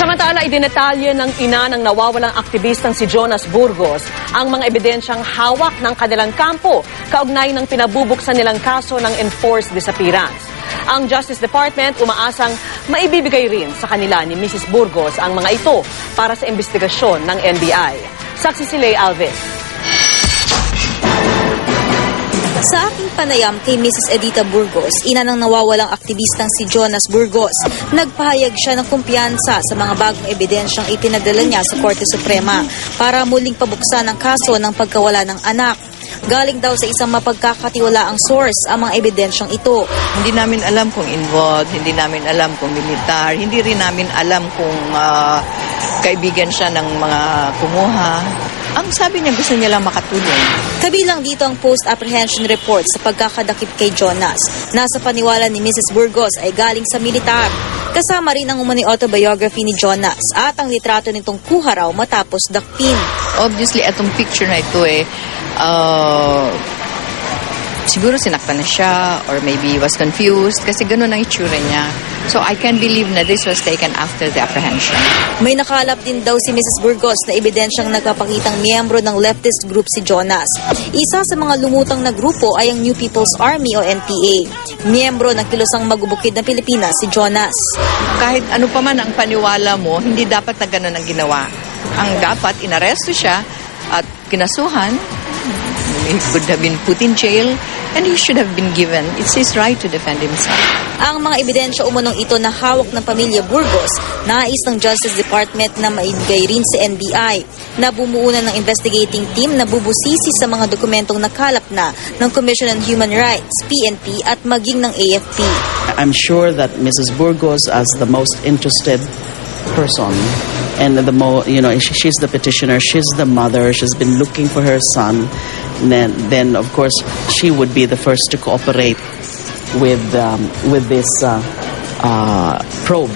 Samantala, idinetalye ng ina ng nawawalang aktivistang si Jonas Burgos ang mga ebidensyang hawak ng kanilang kampo kaugnay ng pinabubuksan nilang kaso ng enforced disappearance. Ang Justice Department umaasang maibibigay rin sa kanila ni Mrs. Burgos ang mga ito para sa investigasyon ng NBI. Saksi si Lay Alves. Sa aking panayam kay Mrs. Edita Burgos, ina ng nawawalang aktivistang si Jonas Burgos, nagpahayag siya ng kumpiyansa sa mga bagong ebidensyang ipinadala niya sa Korte Suprema para muling pabuksan ang kaso ng pagkawala ng anak. Galing daw sa isang mapagkakatiwalaang source ang mga ebidensyang ito. Hindi namin alam kung involved, hindi namin alam kung militar, hindi rin namin alam kung kaibigan siya ng mga kumuha. Ang sabi niya, gusto niya lang makatulong. Kabilang dito ang post-apprehension report sa pagkakadakip kay Jonas. Nasa paniwala ni Mrs. Burgos ay galing sa militar. Kasama rin ang umano'y autobiography ni Jonas at ang litrato nitong kuha raw matapos dakpin. Obviously, itong picture na ito siguro sinaktan na siya or maybe was confused kasi ganun ang itsura niya. So I can't believe na this was taken after the apprehension. May nakalap din daw si Mrs. Burgos na ebidensyang nagpapakitang miyembro ng leftist group si Jonas. Isa sa mga lumutang na grupo ay ang New People's Army o NPA. Miyembro ng Kilusang Magubukid ng Pilipinas si Jonas. Kahit ano pa man ang paniwala mo, hindi dapat na ganun ang ginawa. Ang dapat, inaresto siya at kinasuhan. He could have been put in jail and he should have been given. It's his right to defend himself. Ang mga ebidensya umunong ito na hawak ng pamilya Burgos, nais ng Justice Department na maibigay rin sa NBI na bumuo na ng investigating team na bubusisi sa mga dokumentong nakalap na ng Commission on Human Rights, PNP at maging ng AFP. I'm sure that Mrs. Burgos, as the most interested person, and she's the petitioner, she's the mother, she's been looking for her son. Then of course she would be the first to cooperate with this probe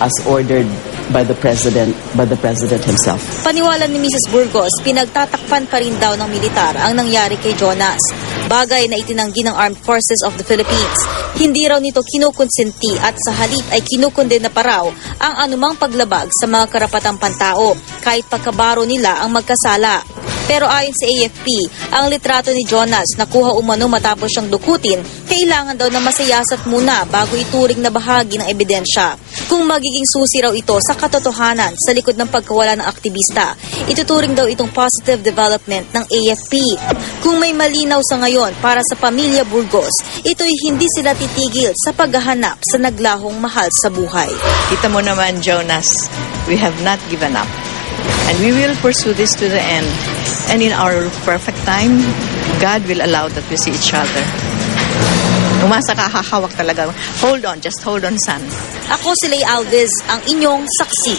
as ordered by the president himself. Paniwala ni Mrs. Burgos, pinagtatakpan pa rin daw ng militar ang nangyari kay Jonas. Bagay na itinanggi ng Armed Forces of the Philippines. Hindi raw nito kinukonsenti at sa halip ay kinukondena pa raw ang anumang paglabag sa mga karapatang pantao kahit pagkabaro nila ang magkasala. Pero ayon sa AFP, ang litrato ni Jonas nakuha umano matapos siyang dukutin, kailangan daw na masayasat muna bago ituring na bahagi ng ebidensya. Kung magiging susi raw ito sa katotohanan sa likod ng pagkawala ng aktivista, ituturing daw itong positive development ng AFP. Kung may malinaw sa ngayon para sa pamilya Burgos, ito'y hindi sila titigil sa paghahanap sa naglahong mahal sa buhay. Kita mo naman, Jonas, we have not given up. And we will pursue this to the end. And in our perfect time, God will allow that we see each other. Umasa ka, hahawak talaga. Hold on, just hold on, son. Ako si Lay Alves, ang inyong saksi.